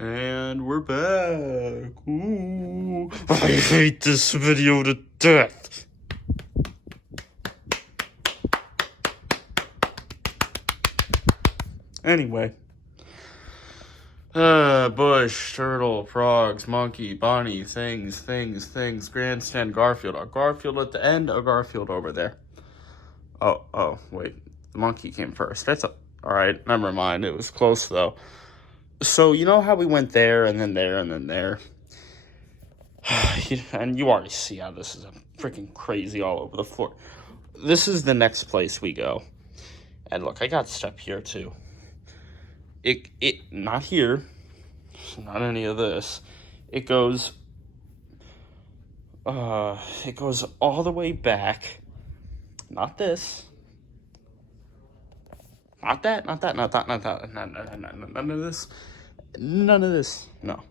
And we're back. Ooh, I hate this video to death. Anyway. Bush, turtle, frogs, monkey, bunny, things, grandstand, Garfield. A Garfield at the end, a Garfield over there. Oh, wait. The monkey came first. Alright, never mind. It was close, though. So, you know how we went there, and then there, and then there? And you already see how this is freaking crazy all over the floor. This is the next place we go. And look, I got stuff here, too. Not here. Not any of this. It goes all the way back. Not this. Not that. None of this. None of this. No.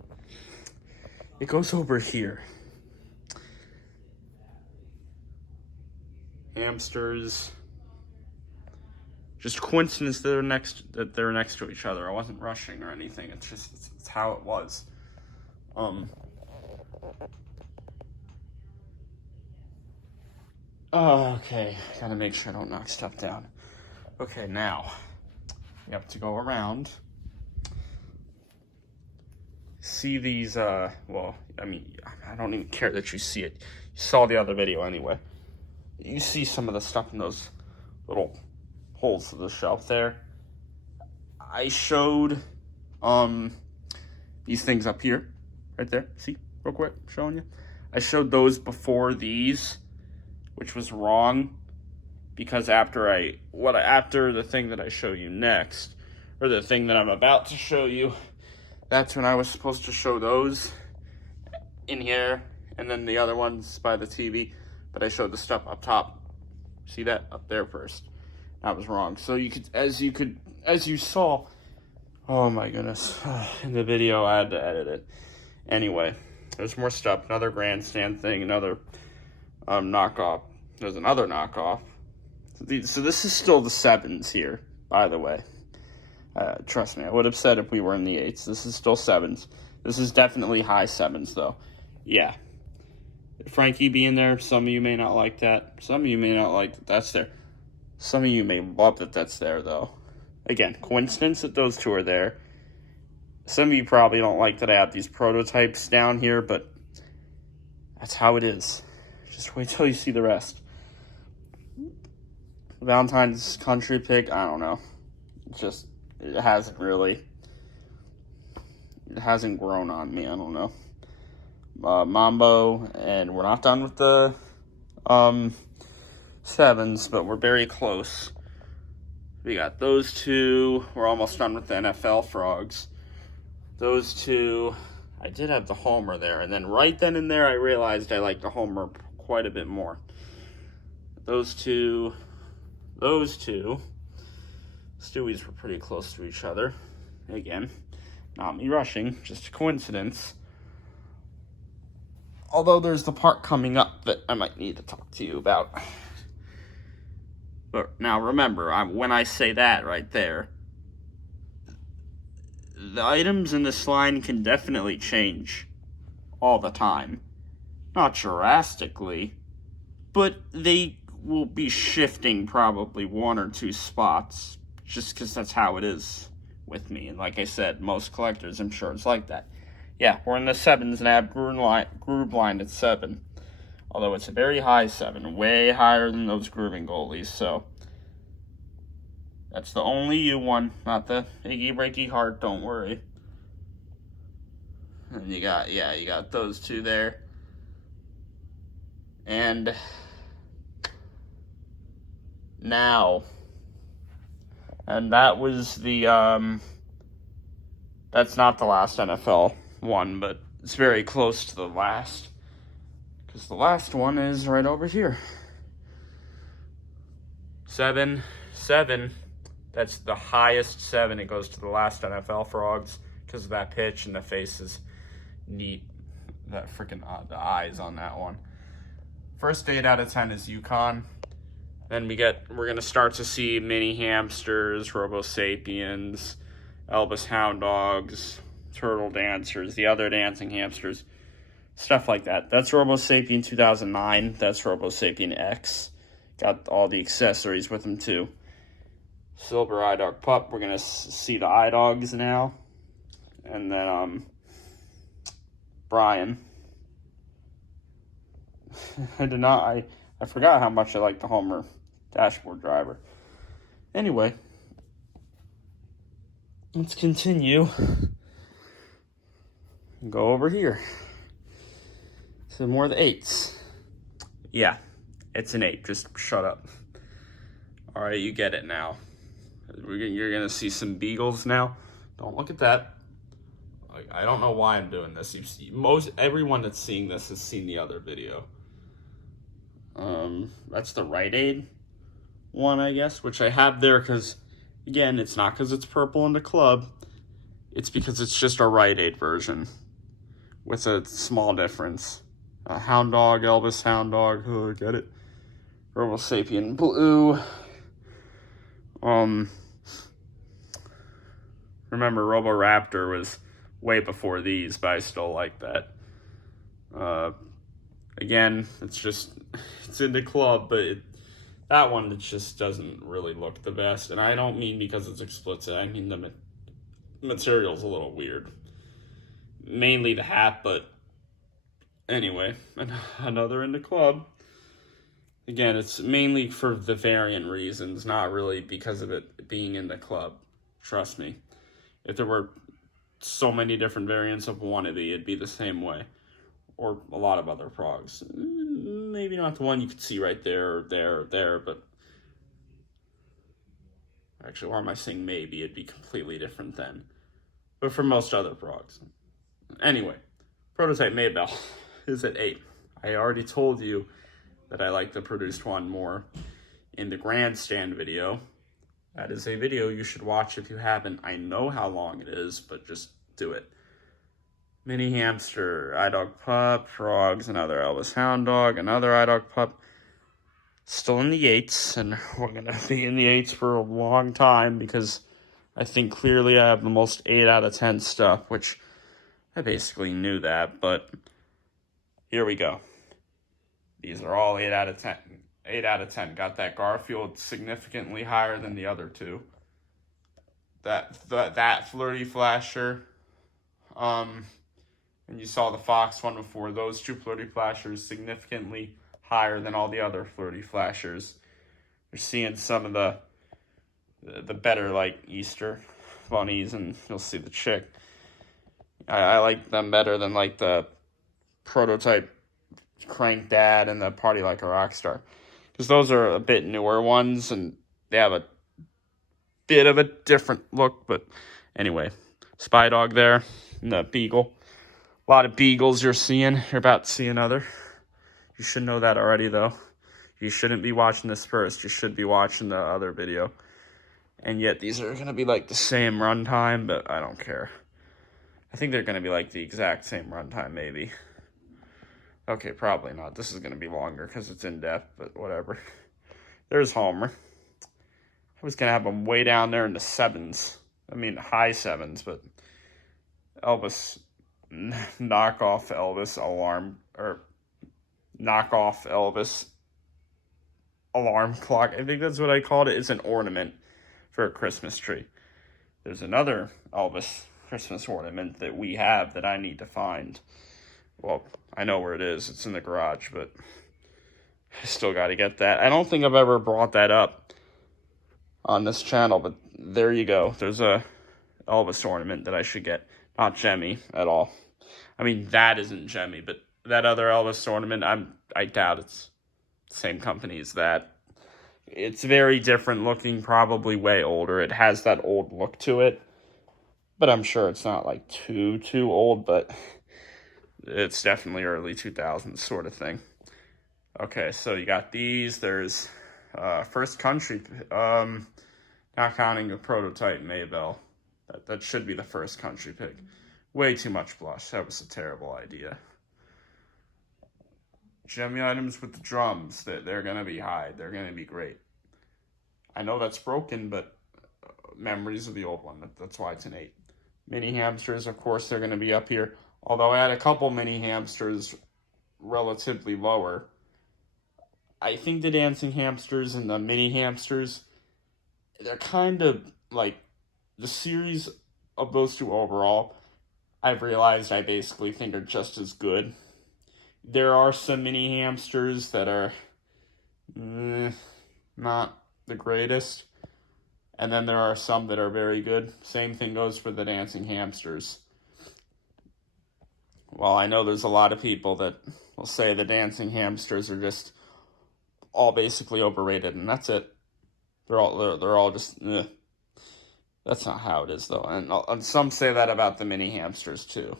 It goes over here. Hamsters. Just coincidence that they're next to each other. I wasn't rushing or anything. It's how it was. Okay. Gotta make sure I don't knock stuff down. Okay, now you have to go around. See these, well, I mean, I don't even care that you see it. You saw the other video anyway. You see some of the stuff in those little holes of the shelf there. I showed, these things up here, right there. See, real quick, showing you. I showed those before these, which was wrong. Because after the thing that I show you next, or the thing that I'm about to show you, that's when I was supposed to show those in here, and then the other ones by the TV, but I showed the stuff up top. See that? Up there first. That was wrong. So as you saw, oh my goodness, in the video I had to edit it. Anyway, there's more stuff, another grandstand thing, another knockoff. There's another knockoff. So this is still the 7s here, by the way. Trust me, I would have said if we were in the 8s. This is still 7s. This is definitely high 7s, though. Yeah. Frankie being there, some of you may not like that. Some of you may not like that that's there. Some of you may love that that's there, though. Again, coincidence that those two are there. Some of you probably don't like that I have these prototypes down here, but that's how it is. Just wait till you see the rest. Valentine's Country Pig, I don't know. It hasn't grown on me, I don't know. Mambo, and we're not done with the 7s, but we're very close. We got those two. We're almost done with the NFL frogs. Those two. I did have the Homer there, and then right then and there I realized I liked the Homer quite a bit more. Those two. Stewies were pretty close to each other. Again, not me rushing, just a coincidence. Although there's the part coming up that I might need to talk to you about. But now remember, when I say that right there, the items in this line can definitely change all the time. Not drastically, but they will be shifting probably 1 or 2 spots, just because that's how it is with me. And like I said, most collectors, I'm sure it's like that. Yeah, we're in the 7s, and I have Groove Line at 7. Although it's a very high 7, way higher than those grooving goalies, so that's the only U one, not the Iggy Breaky Heart, don't worry. And you got those two there. And now, and that was the, that's not the last NFL one, but it's very close to the last, because the last one is right over here. 7, that's the highest 7. It goes to the last NFL frogs, because of that pitch, and the face is neat. That freaking, the eyes on that one. First 8 out of 10 is Yukon. Then we're going to start to see mini hamsters, Robo Sapiens, Elvis Hound Dogs, turtle dancers, the other dancing hamsters, stuff like that. That's Robosapien 2009. That's Robosapien X. Got all the accessories with them too. Silver iDog pup. We're gonna see the iDogs now, and then Brian. I forgot how much I like the Homer dashboard driver. Anyway, let's continue. Go over here. So more of the 8s. Yeah, it's an 8. Just shut up. All right, you get it now. You're gonna see some Beagles now. Don't look at that. I don't know why I'm doing this. Everyone that's seeing this has seen the other video. That's the Rite Aid one, I guess, which I have there because, again, it's not because it's purple in the club. It's because it's just a Rite Aid version with a small difference. Hound Dog, Elvis Hound Dog, oh, get it? Robosapien Blue. Remember, Roboraptor was way before these, but I still like that. Again, it's in the club, but that one, it just doesn't really look the best. And I don't mean because it's explicit. I mean the material's a little weird. Mainly the hat, but anyway, another in the club. Again, it's mainly for the variant reasons, not really because of it being in the club. Trust me. If there were so many different variants of Wannabe, it'd be the same way. Or a lot of other progs. Maybe not the one you could see right there, or there, but... Actually, or am I saying maybe? It'd be completely different then. But for most other progs. Anyway, Prototype Maybell is at 8. I already told you that I like the produced one more in the grandstand video. That is a video you should watch if you haven't. I know how long it is, but just do it. Mini Hamster, iDog Pup, Frogs, another Elvis Hound Dog, another iDog Pup. Still in the 8s, and we're going to be in the 8s for a long time because I think clearly I have the most 8 out of 10 stuff, which I basically knew that, but here we go. These are all 8 out of 10. 8 out of 10. Got that Garfield significantly higher than the other two. That Flirty Flasher, and you saw the Fox one before. Those two Flirty Flashers significantly higher than all the other Flirty Flashers. You're seeing some of the better, like, Easter bunnies, and you'll see the chick. I like them better than, like, the Prototype Crank Dad and the Party Like a Rockstar. Because those are a bit newer ones, and they have a bit of a different look. But anyway, Spy Dog there, and the Beagle. A lot of Beagles you're seeing. You're about to see another. You should know that already, though. You shouldn't be watching this first. You should be watching the other video. And yet, these are going to be like the same runtime, but I don't care. I think they're going to be like the exact same runtime, maybe. Okay, probably not. This is going to be longer because it's in-depth, but whatever. There's Homer. I was going to have him way down there in the 7s. I mean, high 7s, but Elvis, knockoff Elvis alarm clock. I think that's what I called it. It's an ornament for a Christmas tree. There's another Elvis Christmas ornament that we have that I need to find. Well, I know where it is. It's in the garage, but I still got to get that. I don't think I've ever brought that up on this channel, but there you go. There's a Elvis ornament that I should get. Not Jemmy at all. I mean, that isn't Jemmy, but that other Elvis ornament, I doubt it's the same company as that. It's very different looking, probably way older. It has that old look to it, but I'm sure it's not like too old, but it's definitely early 2000s sort of thing. Okay, so you got these. There's First Country, not counting a Prototype Maybell. That should be the First Country pick. Way too much blush. That was a terrible idea. Jemmy items with the drums, they're going to be high. They're going to be great. I know that's broken, but memories of the old one. That's why it's an 8. Mini hamsters, of course, they're going to be up here. Although I had a couple mini hamsters relatively lower. I think the dancing hamsters and the mini hamsters, they're kind of like the series of those two overall. I've realized I basically think are just as good. There are some mini hamsters that are not the greatest. And then there are some that are very good. Same thing goes for the dancing hamsters. Well, I know there's a lot of people that will say the dancing hamsters are just all basically overrated, and that's it. They're all just That's not how it is, though. And some say that about the mini hamsters, too.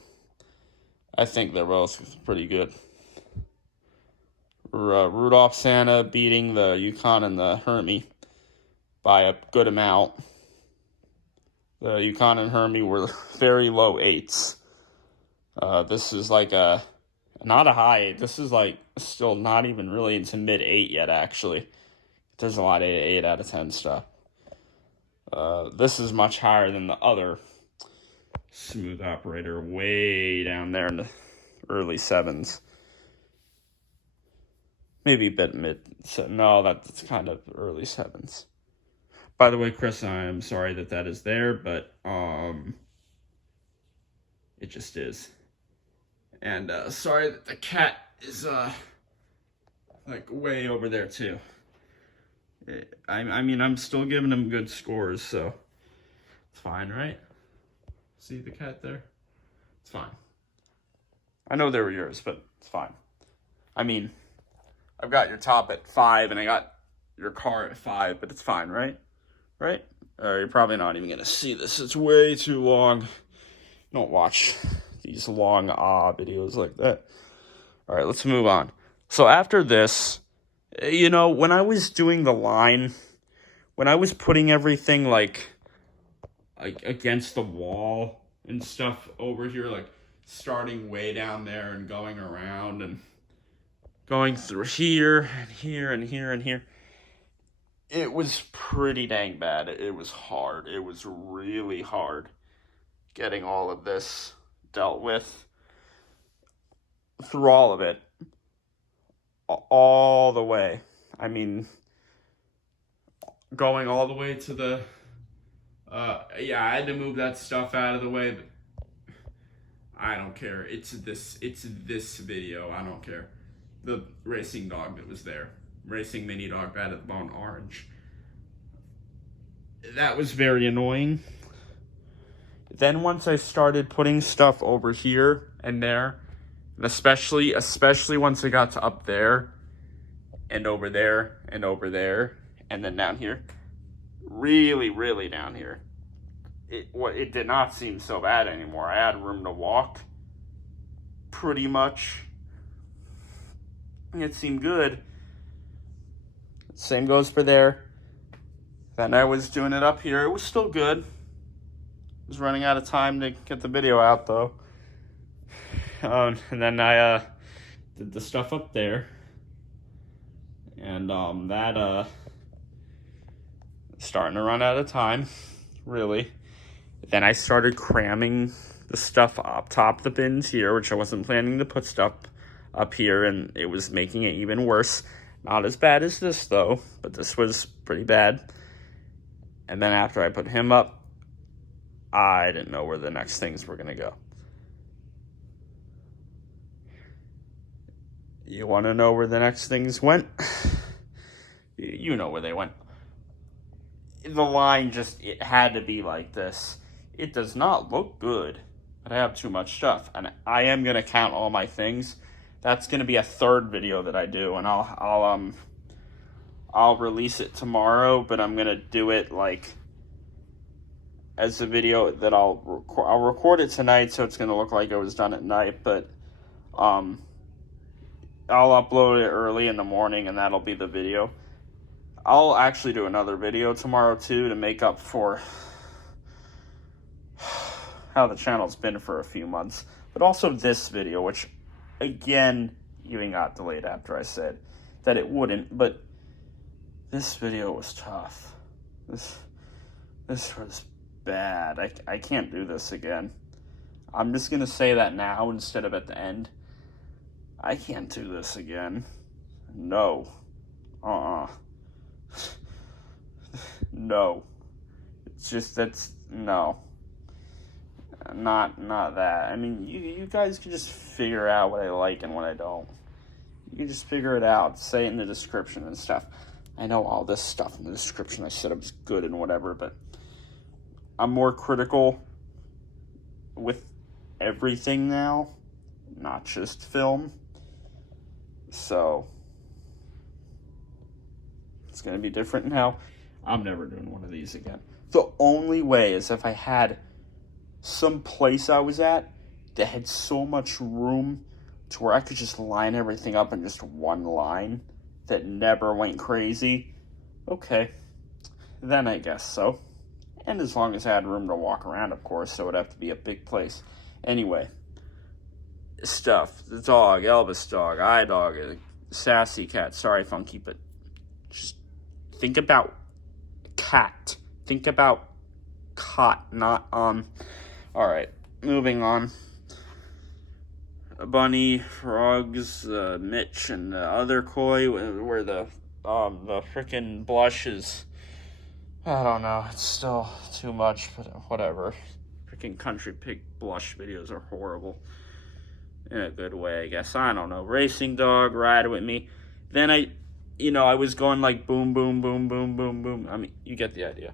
I think they're both pretty good. Rudolph Santa beating the Yukon and the Hermie by a good amount. The Yukon and Hermie were very low 8s. This is like not a high 8. This is like still not even really into mid 8 yet, actually. There's a lot of 8 out of 10 stuff. This is much higher than the other smooth operator, way down there in the early 7s. Maybe a bit mid. No, that's kind of early 7s. By the way, Chris, I am sorry that is there, but it just is. And sorry that the cat is like way over there too. I mean, I'm still giving him good scores, so it's fine, right? See the cat there? It's fine. I know they were yours, but it's fine. I mean, I've got your top at 5, and I got your car at 5, but it's fine, right? Right? You're probably not even going to see this. It's way too long. Don't watch these long videos like that. All right, let's move on. So after this, you know, when I was doing the line, when I was putting everything like against the wall and stuff over here, like starting way down there and going around and going through here and here and here and here, it was pretty dang bad. It was hard. It was really hard getting all of this dealt with through all of it. All the way. I mean, going all the way to the, yeah, I had to move that stuff out of the way, but I don't care. It's this video. I don't care. The racing dog that was there. Racing mini dog out of the bone orange. That was very annoying. Then once I started putting stuff over here and there, and especially once I got to up there and over there and over there and then down here, really, really down here, it did not seem so bad anymore. I had room to walk pretty much. It seemed good. Same goes for there. Then I was doing it up here. It was still good. I was running out of time to get the video out, though. And then I did the stuff up there. And that starting to run out of time, really. Then I started cramming the stuff up top the bins here, which I wasn't planning to put stuff up here, and it was making it even worse. Not as bad as this, though, but this was pretty bad. And then after I put him up, I didn't know where the next things were going to go. You want to know where the next things went? You know where they went. The line it had to be like this. It does not look good, but I have too much stuff. And I am going to count all my things. That's going to be a third video that I do, and I'll release it tomorrow, but I'm going to do it like as a video that I'll record it tonight, so it's going to look like it was done at night, but I'll upload it early in the morning, and that'll be the video. I'll actually do another video tomorrow, too, to make up for how the channel's been for a few months. But also this video, which, again, even got delayed after I said that it wouldn't. But this video was tough. This was bad. I can't do this again. I'm just going to say that now instead of at the end. I can't do this again. No. No. It's just, no. Not that. I mean, you guys can just figure out what I like and what I don't. You can just figure it out. Say it in the description and stuff. I know all this stuff in the description I said it was good and whatever, but I'm more critical with everything now, not just film. So it's going to be different now. I'm never doing one of these again. The only way is if I had some place I was at that had so much room to where I could just line everything up in just one line that never went crazy. Okay, then I guess so. And as long as I had room to walk around, of course, so it would have to be a big place. Anyway, stuff. The dog, Elvis dog, iDog, sassy cat. Sorry, Funky, but just think about cat. Think about cot, not Alright, moving on. Bunny, frogs, Mitch, and the other koi, where the frickin' blush is, I don't know, it's still too much, but whatever. Freaking country pig blush videos are horrible. In a good way, I guess. I don't know. Racing dog, ride with me. Then I was going like boom, boom, boom, boom, boom, boom. I mean, you get the idea.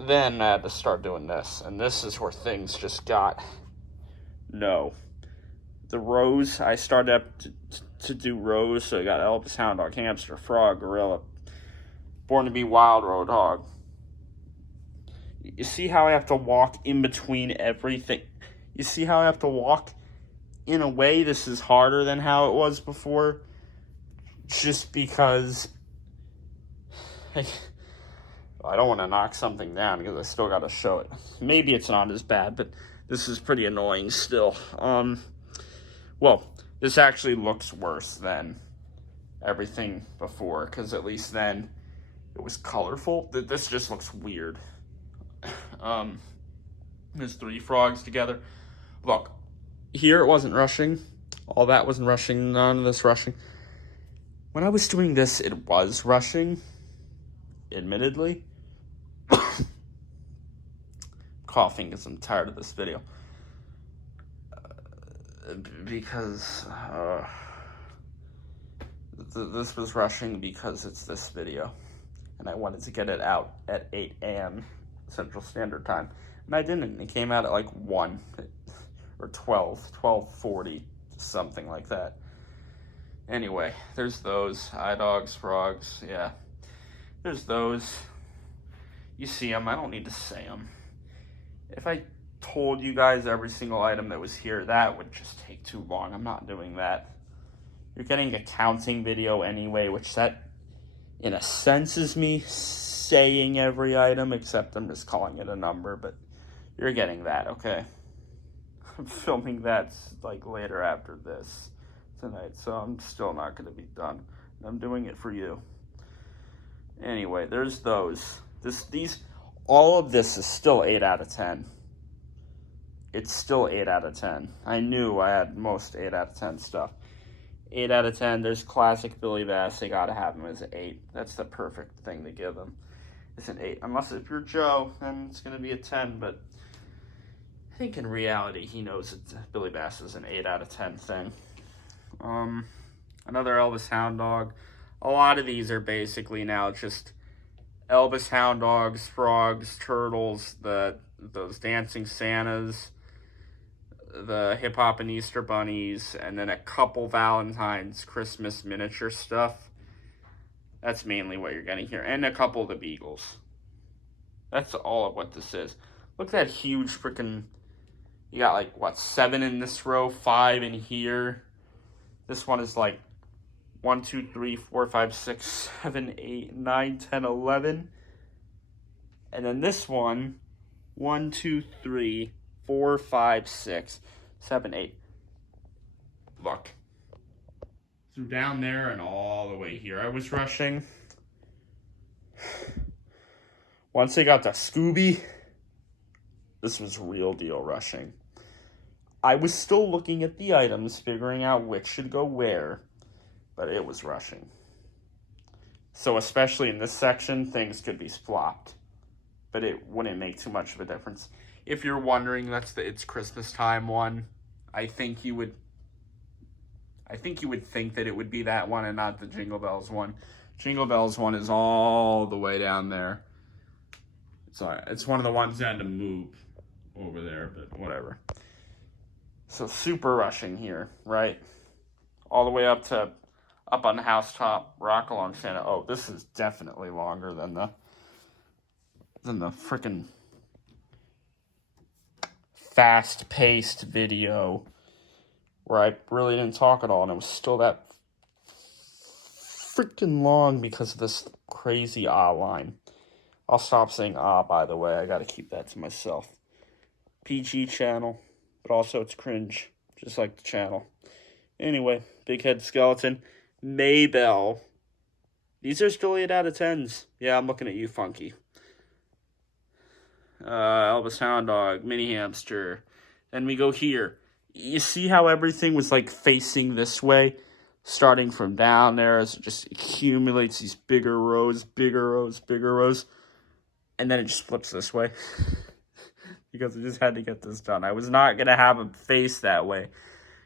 Then I had to start doing this, and this is where things just got, no. The rows, I started up to do rows, so I got Elvis, Hound Dog, Hamster, Frog, Gorilla, Born to be Wild, Roadhog. You see how I have to walk in between everything? You see how I have to walk? In a way, this is harder than how it was before, just because I don't want to knock something down because I still got to show it. Maybe it's not as bad, but this is pretty annoying still. Well, this actually looks worse than everything before, because at least then it was colorful. This just looks weird. There's 3 frogs together. Look, here it wasn't rushing. All that wasn't rushing. None of this rushing. When I was doing this, it was rushing. Admittedly. Coughing because I'm tired of this video. Because this was rushing because it's this video. And I wanted to get it out at 8 a.m. Central Standard Time. And I didn't. It came out at like 1 or 12:40, something like that. Anyway, there's those. iDogs, frogs, yeah. There's those. You see them. I don't need to say them. If I told you guys every single item that was here, that would just take too long. I'm not doing that. You're getting a counting video anyway, which that, in a sense, is me saying every item, except I'm just calling it a number, but you're getting that, okay? I'm filming that, like, later after this tonight, so I'm still not going to be done. I'm doing it for you. Anyway, there's those. All of this is still 8 out of 10. It's still 8 out of 10. I knew I had most 8 out of 10 stuff. 8 out of 10. There's classic Billy Bass. They gotta have him as an 8. That's the perfect thing to give him. It's an 8. Unless if you're Joe, then it's gonna be a 10. But I think in reality, he knows that Billy Bass is an 8 out of 10 thing. Another Elvis Hound Dog. A lot of these are basically now just Elvis Hound Dogs, frogs, turtles, those dancing Santas, the Hip Hop and Easter bunnies, and then a couple Valentine's Christmas miniature stuff. That's mainly what you're getting here. And a couple of the Beagles. That's all of what this is. Look at that huge freaking... You got like, what, 7 in this row, 5 in here. This one is like 1, 2, 3, 4, 5, 6, 7, 8, 9, 10, 11. And then this one, 1, 2, 3, 4, 5, 6, 7, 8. Look. Through down there and all the way here. I was rushing. Once they got to Scooby, this was real deal rushing. I was still looking at the items, figuring out which should go where, but it was rushing. So especially in this section, things could be flopped, but it wouldn't make too much of a difference. If you're wondering, that's the It's Christmas Time one. I think you would think that it would be that one and not the Jingle Bells one. Jingle Bells one is all the way down there. It's one of the ones that had to move over there, but whatever. So super rushing here, right? All the way up on the housetop, Rock Along Santa. Oh, this is definitely longer than the freaking fast-paced video where I really didn't talk at all, and it was still that freaking long because of this crazy ah line. I'll stop saying ah, by the way. I gotta keep that to myself. PG channel, but also it's cringe, just like the channel. Anyway, Big Head Skeleton. Maybelle. These are still 8 out of 10s. Yeah, I'm looking at you, Funky. Elvis Hound Dog, Mini Hamster. Then we go here. You see how everything was like facing this way? Starting from down there as it just accumulates these bigger rows, bigger rows, bigger rows. And then it just flips this way. Because I just had to get this done. I was not going to have them face that way.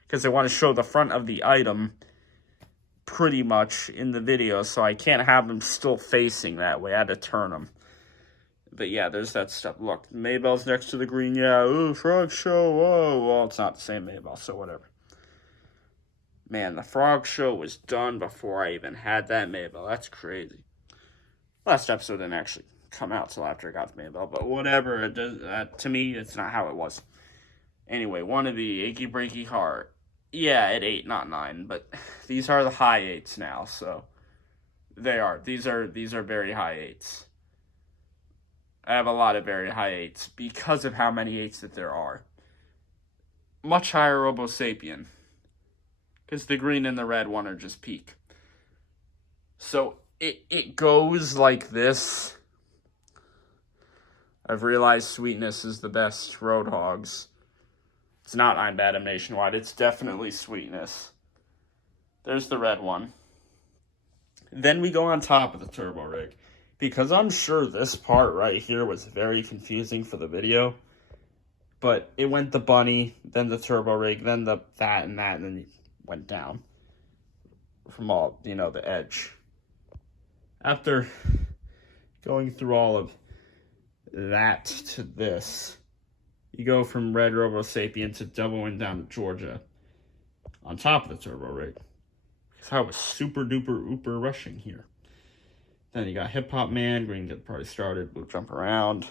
Because I want to show the front of the item pretty much in the video. So I can't have them still facing that way. I had to turn them. But yeah, there's that stuff. Look, Maybelle's next to the green. Yeah, ooh, Frog Show. Whoa. Well, it's not the same Maybelle, so whatever. Man, the Frog Show was done before I even had that Maybelle. That's crazy. Last episode didn't actually come out till after I got the Maybelle, but whatever. It does, to me, it's not how it was. Anyway, one of the Achy Breaky Heart. Yeah, at 8, not 9, but these are the high 8s now, so they are. These are very high 8s. I have a lot of very high 8s because of how many 8s that there are. Much higher Robo Sapien. Because the green and the red one are just peak. So it goes like this. I've realized Sweetness is the best Roadhogs. It's not I'm Bad I'm Nationwide. It's definitely Sweetness. There's the red one. Then we go on top of the Turbo Rig. Because I'm sure this part right here was very confusing for the video. But it went the bunny, then the Turbo Rig, then that, and then it went down. From all, the edge. After going through all of that to this, you go from Red Robo Sapien to doubling down to Georgia on top of the Turbo Rig. Because I was super duper ooper rushing here. Then you got Hip Hop Man, Green Get the Party Started, Blue Jump Around.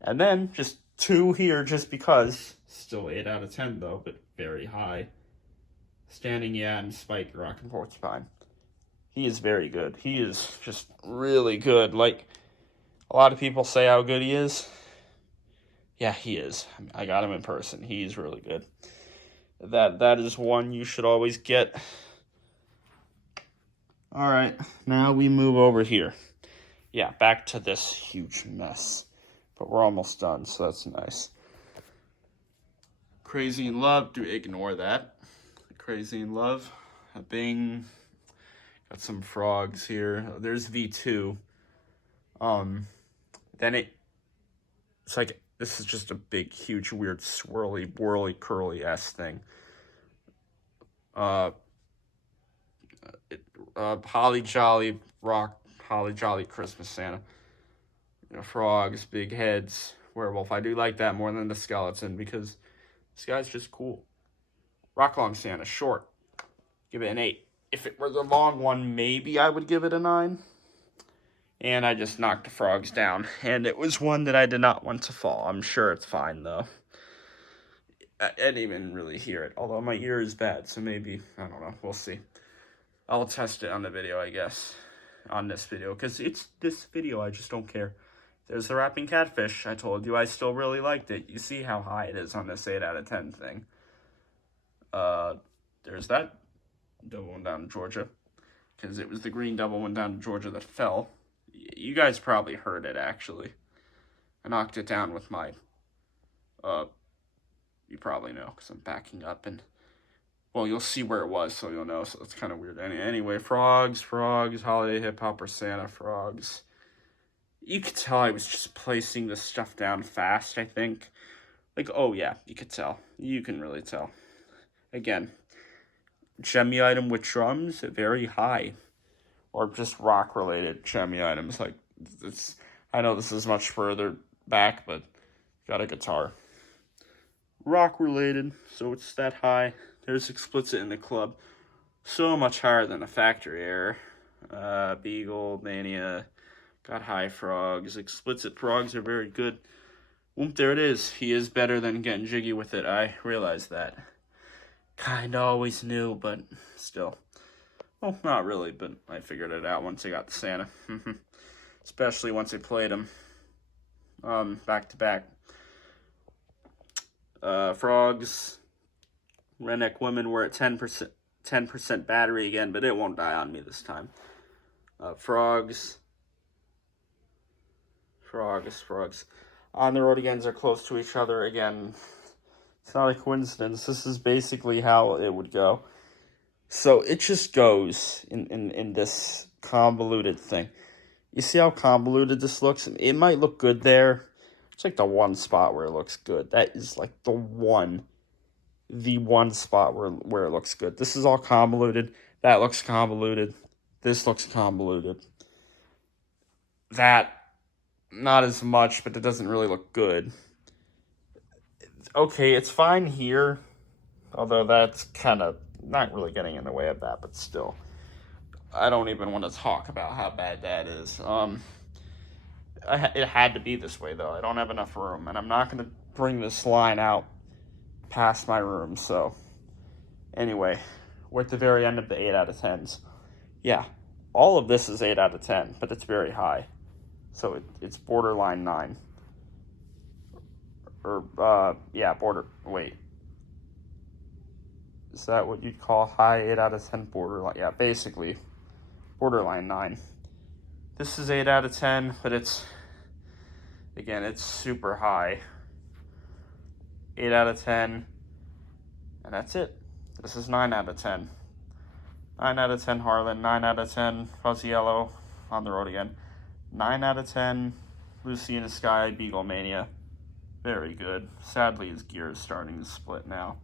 And then just 2 here just because. Still 8 out of 10 though, but very high. Standing Yeah and Spike Rockin' Porcupine. He is very good. He is just really good. Like, a lot of people say how good he is. Yeah, he is. I got him in person. He's really good. That is one you should always get. Alright, now we move over here. Yeah, back to this huge mess. But we're almost done, so that's nice. Crazy in Love, do ignore that. Crazy in Love, a Bing. Got some frogs here. There's V2. Then it's like, this is just a big, huge, weird, swirly, whirly, curly ass thing. Holly Jolly Rock, Holly Jolly Christmas Santa. Frogs, big heads, werewolf. I do like that more than the skeleton because this guy's just cool. Rock Along Santa, short. Give it an 8. If it were the long one, maybe I would give it a 9. And I just knocked the frogs down. And it was one that I did not want to fall. I'm sure it's fine, though. I didn't even really hear it. Although my ear is bad, so maybe, I don't know. We'll see. I'll test it on the video, I guess. On this video. Because it's this video, I just don't care. There's the Rapping Catfish. I told you I still really liked it. You see how high it is on this 8 out of 10 thing. There's that. Double One Down to Georgia. Because it was the green Double One Down to Georgia that fell. You guys probably heard it, actually. I knocked it down with my, you probably know, because I'm backing up, and, well, you'll see where it was, so you'll know, so it's kind of weird. Anyway, frogs, holiday hip-hop or Santa frogs. You could tell I was just placing this stuff down fast, I think. Like, oh yeah, you could tell. You can really tell. Again, Chemi item with drums, very high. Or just rock-related Chemi items. Like, it's, I know this is much further back, but got a guitar. Rock-related, so it's that high. There's Explicit in the club. So much higher than a factory error. Beagle, Mania, got high frogs. Explicit frogs are very good. Whoop, there it is. He is better than getting jiggy with it. I realize that. Kinda always knew, but still. Well, not really, but I figured it out once I got the Santa. Especially once I played him. Back to back. Frogs. Redneck Women were at 10% battery again, but it won't die on me this time. Frogs. On the Road Agains are close to each other again. It's not a coincidence. This is basically how it would go. So it just goes in this convoluted thing. You see how convoluted this looks? It might look good there. It's like the one spot where it looks good. That is like the one spot where it looks good. This is all convoluted. That looks convoluted. This looks convoluted. That, not as much, but it doesn't really look good. Okay, it's fine here. Although that's kind of not really getting in the way of that, but still. I don't even want to talk about how bad that is. It had to be this way, though. I don't have enough room, and I'm not going to bring this line out past my room, so. Anyway, we're at the very end of the 8 out of 10s. Yeah, all of this is 8 out of 10, but it's very high. So it's borderline 9. Wait. Is that what you'd call high 8 out of 10 borderline? Yeah, basically, borderline 9. This is 8 out of 10, but it's super high. 8 out of 10, and that's it. This is 9 out of 10. 9 out of 10 Harlan, 9 out of 10 Fuzzy Yellow, On the Road Again. 9 out of 10 Lucy in the Sky, Beaglemania. Very good. Sadly, his gear is starting to split now.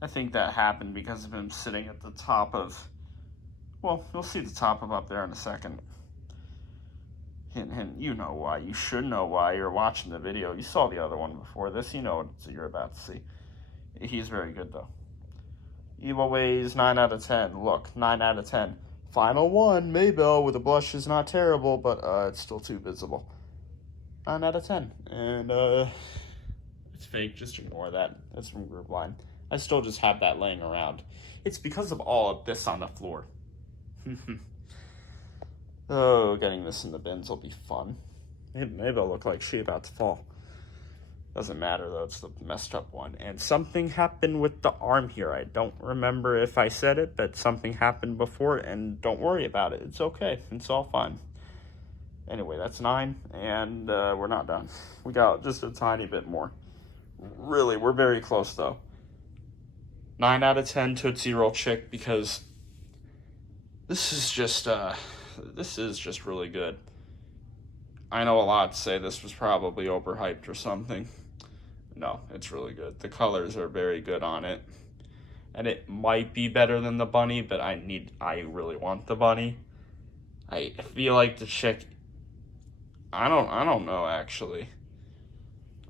I think that happened because of him sitting at the top of, well, you'll see the top of up there in a second. Hint, hint, you know why. You should know why. You're watching the video. You saw the other one before this. You know what you're about to see. He's very good, though. Evil Ways, 9 out of 10. Look, 9 out of 10. Final one, Maybell with a blush is not terrible, but it's still too visible. 9 out of 10. And it's fake. Just ignore that. That's from Group Line. I still just have that laying around. It's because of all of this on the floor. Oh, getting this in the bins will be fun. Maybe it'll look like she about to fall. Doesn't matter, though. It's the messed up one. And something happened with the arm here. I don't remember if I said it, but something happened before, and don't worry about it. It's okay. It's all fine. Anyway, that's 9, and we're not done. We got just a tiny bit more. Really, we're very close, though. 9 out of 10 Tootsie Roll Chick, because this is just really good. I know a lot say this was probably overhyped or something. No, it's really good. The colors are very good on it. And it might be better than the bunny, but I really want the bunny. I feel like the chick, I don't know, actually.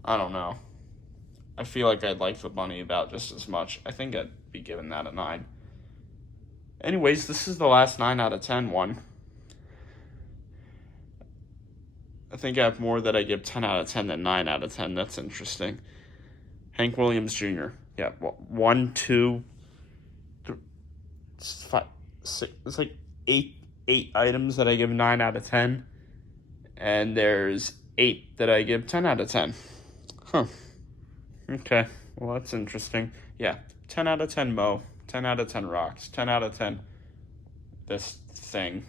I don't know. I feel like I'd like the bunny about just as much. I think I'd be giving that a 9. Anyways, this is the last 9 out of 10 one. I think I have more that I give 10 out of 10 than 9 out of 10. That's interesting. Hank Williams Jr. Yeah, well, 1, 2, 3, 5, 6. It's like 8 items that I give 9 out of 10. And there's 8 that I give 10 out of 10. Huh. Okay, well, that's interesting. Yeah, 10 out of 10 Mo. 10 out of 10 Rocks. 10 out of 10 this thing.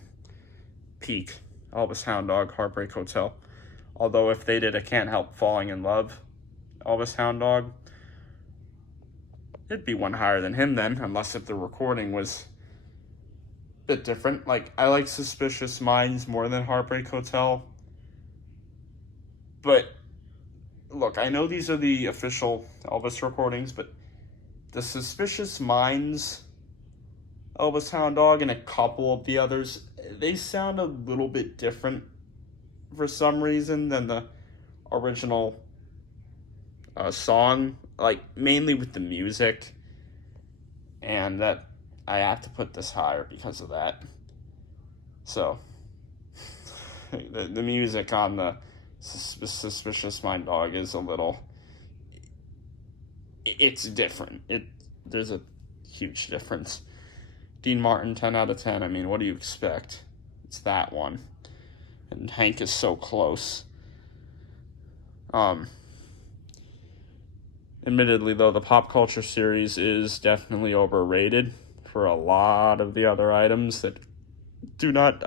Peak. Elvis Hound Dog, Heartbreak Hotel. Although if they did a Can't Help Falling in Love, Elvis Hound Dog, it'd be one higher than him then, unless if the recording was a bit different. Like, I like Suspicious Minds more than Heartbreak Hotel. But, look, I know these are the official Elvis recordings, but the Suspicious Minds Elvis Hound Dog and a couple of the others, they sound a little bit different for some reason than the original song, like mainly with the music, and that I have to put this higher because of that. So the music on the Suspicious Mind Dog is a little, it's different. There's a huge difference. Dean Martin, 10 out of 10. I mean, what do you expect? It's that one. And Hank is so close. Admittedly, though, the Pop Culture series is definitely overrated for a lot of the other items that do not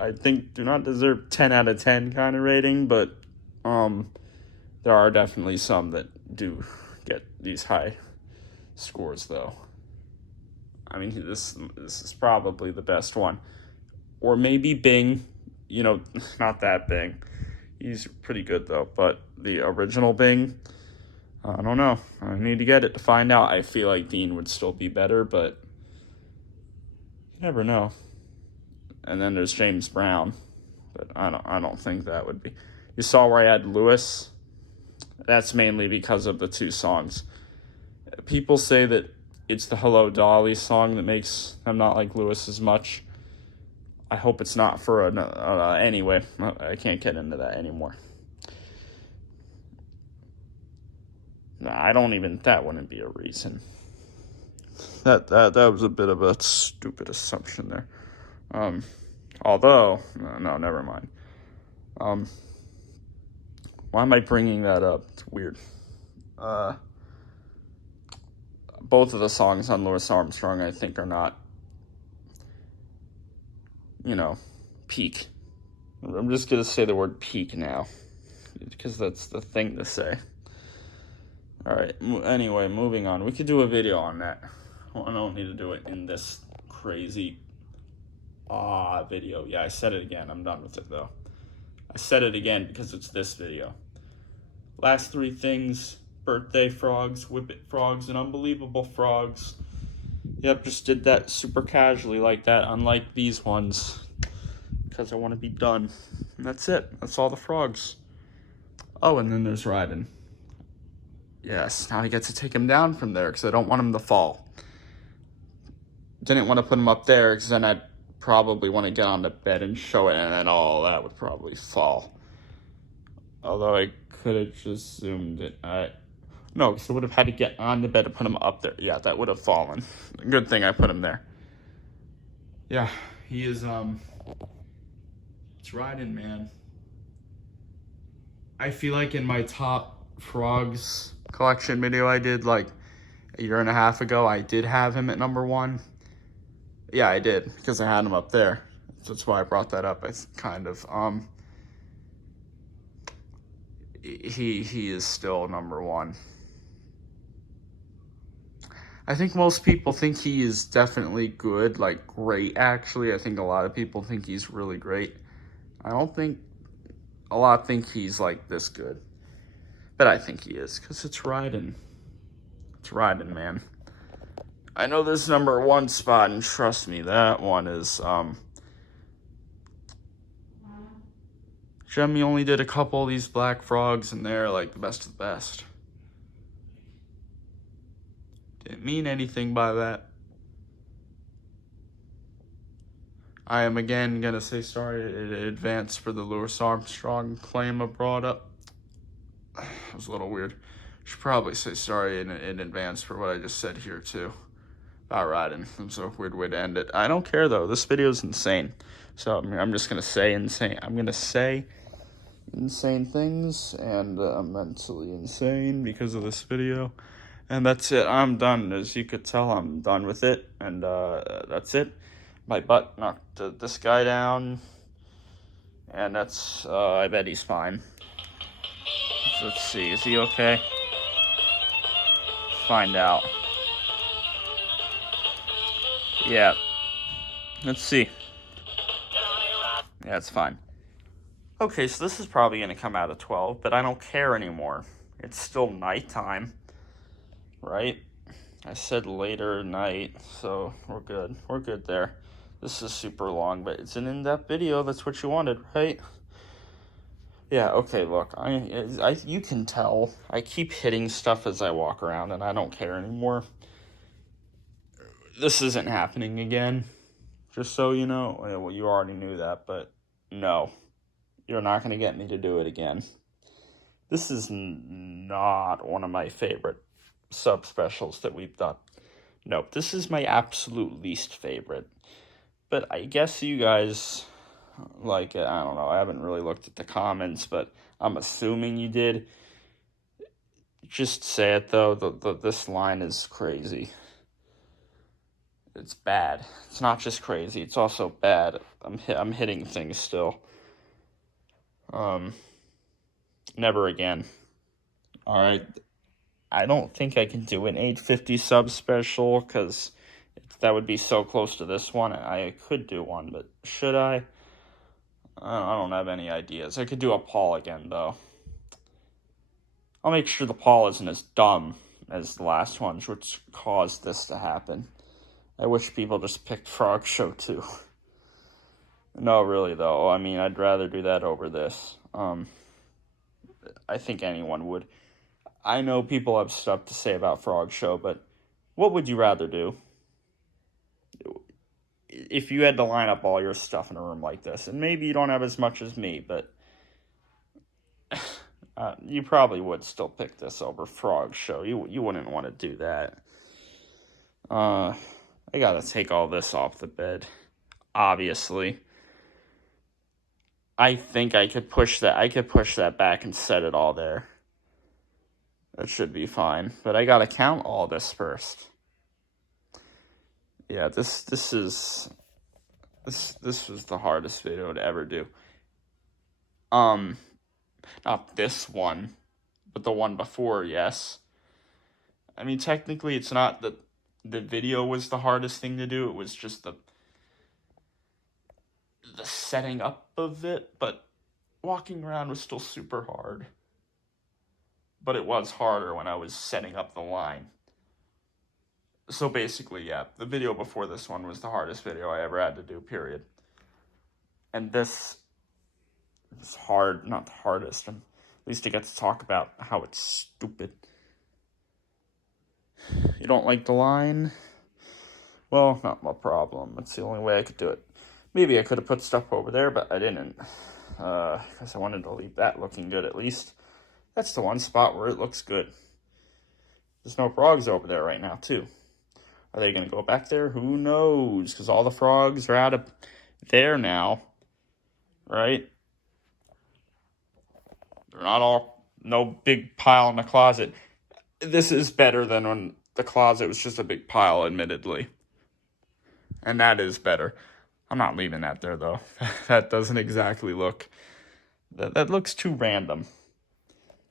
deserve 10 out of 10 kind of rating, but there are definitely some that do get these high scores, though. I mean, this is probably the best one. Or maybe Bing, not that Bing. He's pretty good, though, but the original Bing, I don't know. I need to get it to find out. I feel like Dean would still be better, but you never know. And then there's James Brown, but I don't think that would be. You saw where I had Lewis? That's mainly because of the two songs. People say that it's the Hello Dolly song that makes them not like Lewis as much. I hope it's not for anyway. I can't get into that anymore. That wouldn't be a reason. That was a bit of a stupid assumption there. Although, no, never mind. Why am I bringing that up? It's weird. Both of the songs on Louis Armstrong, I think, are not, peak. I'm just going to say the word peak now, because that's the thing to say. All right, anyway, moving on. We could do a video on that. I don't need to do it in this crazy video. Yeah, I said it again. I'm done with it, though. I said it again because it's this video. Last three things: birthday frogs, Whippet frogs, and unbelievable frogs. Yep, just did that super casually like that, unlike these ones, because I want to be done. And that's it. That's all the frogs. Oh, and then there's Ryden. Yes, now I get to take him down from there because I don't want him to fall. Didn't want to put him up there because then I'd probably want to get on the bed and show it, and then all that would probably fall. Although I could have just zoomed it. No, because I would have had to get on the bed to put him up there. Yeah, that would have fallen. Good thing I put him there. Yeah, he is, it's Ryden, man. I feel like in my top frogs collection video I did like a year and a half ago, I did have him at number 1. Yeah, I did, because I had him up there. That's why I brought that up. It's kind of, he is still number 1. I think most people think he is definitely good, like great, actually. I think a lot of people think he's really great. I don't think a lot think he's like this good. But I think he is, because it's Ryden. It's Ryden, man. I know this number 1 spot, and trust me, that one is, Jemmy only did a couple of these black frogs, and they're like the best of the best. Didn't mean anything by that. I am again gonna say sorry in advance for the Louis Armstrong claim I brought up. It was a little weird. Should probably say sorry in advance for what I just said here too about Ryden. It's a weird way to end it. I don't care though. This video is insane. So I'm just gonna say insane. I'm gonna say insane things, and I'm mentally insane because of this video. And that's it. I'm done. As you could tell, I'm done with it. And that's it. My butt knocked this guy down. And that's, I bet he's fine. So let's see, is he okay? Let's find out. Yeah. Let's see. Yeah, it's fine. Okay, so this is probably going to come out of 12, but I don't care anymore. It's still nighttime, right? I said later night, so we're good. We're good there. This is super long, but it's an in-depth video. That's what you wanted, right? Yeah, okay, look, you can tell. I keep hitting stuff as I walk around, and I don't care anymore. This isn't happening again, just so you know. Well, you already knew that, but no. You're not going to get me to do it again. This is not one of my favorite sub-specials that we've done. Nope, this is my absolute least favorite. But I guess you guys like it. I don't know. I haven't really looked at the comments, but I'm assuming you did. Just say it, though. This line is crazy. It's bad. It's not just crazy. It's also bad. I'm hitting things still. Never again. All right. I don't think I can do an 850 sub special because that would be so close to this one. I could do one, but should I? I don't have any ideas. I could do a Paul again, though. I'll make sure the Paul isn't as dumb as the last ones, which caused this to happen. I wish people just picked Frog Show, too. No, really, though. I mean, I'd rather do that over this. I think anyone would. I know people have stuff to say about Frog Show, but what would you rather do? If you had to line up all your stuff in a room like this, and maybe you don't have as much as me, but you probably would still pick this over Frog Show. You wouldn't want to do that. I gotta take all this off the bed, obviously. I think I could push that. I could push that back and set it all there. That should be fine. But I gotta count all this first. Yeah, this was the hardest video to ever do. Not this one, but the one before, yes. I mean, technically, it's not that the video was the hardest thing to do. It was just the setting up of it, but walking around was still super hard. But it was harder when I was setting up the line. So basically, yeah, the video before this one was the hardest video I ever had to do, period. And this is hard, not the hardest. At least I get to talk about how it's stupid. You don't like the line? Well, not my problem. It's the only way I could do it. Maybe I could have put stuff over there, but I didn't. Because I wanted to leave that looking good at least. That's the one spot where it looks good. There's no frogs over there right now, too. Are they going to go back there? Who knows? Because all the frogs are out of there now. Right? They're not all, no big pile in the closet. This is better than when the closet was just a big pile, admittedly. And that is better. I'm not leaving that there, though. That doesn't exactly look... That looks too random.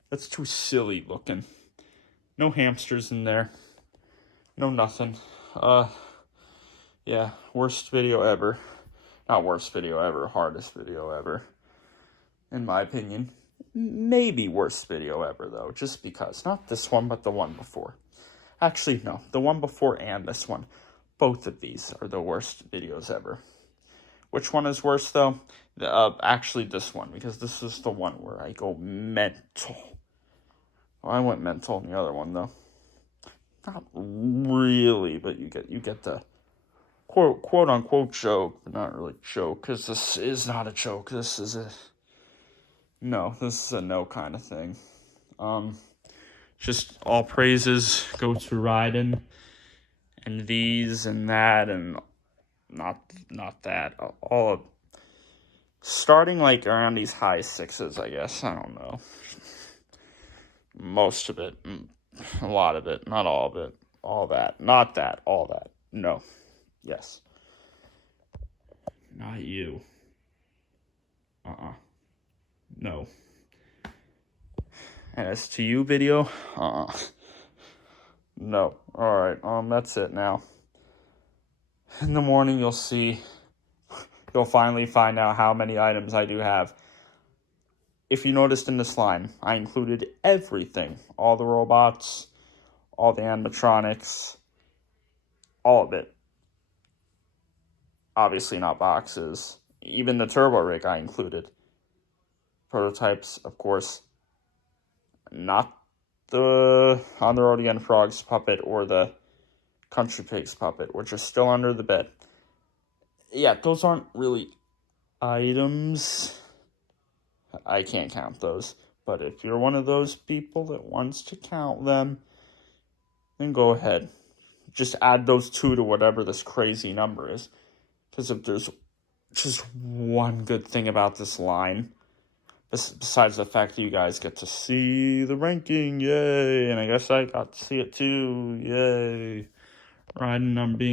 That's too silly looking. No hamsters in there. No nothing. Yeah, worst video ever. Not worst video ever, hardest video ever. In my opinion. Maybe worst video ever, though, just because. Not this one, but the one before. Actually, no, the one before and this one. Both of these are the worst videos ever. Which one is worse, though? Actually, this one, because this is the one where I go mental. Well, I went mental in the other one, though. Not really, but you get the quote unquote joke, but not really joke, because this is not a joke. This is a no kind of thing. Just all praises go to Raiden, and these and that, and not that. All of starting like around these high sixes, I guess. I don't know. Most of it, a lot of it, not all of it, all that, not that, all that. No, yes, not you. No. And as to you video, no. Alright, that's it now. In the morning you'll see, you'll finally find out how many items I do have. If you noticed in this line, I included everything. All the robots, all the animatronics, all of it. Obviously not boxes. Even the turbo rig I included. Prototypes, of course. Not the On the Road Again Frogs puppet or the Country Pigs puppet, which are still under the bed. Yeah, those aren't really items. I can't count those. But if you're one of those people that wants to count them, then go ahead. Just add those two to whatever this crazy number is. Because if there's just one good thing about this line, besides the fact that you guys get to see the ranking, yay, and I guess I got to see it too, yay, riding on being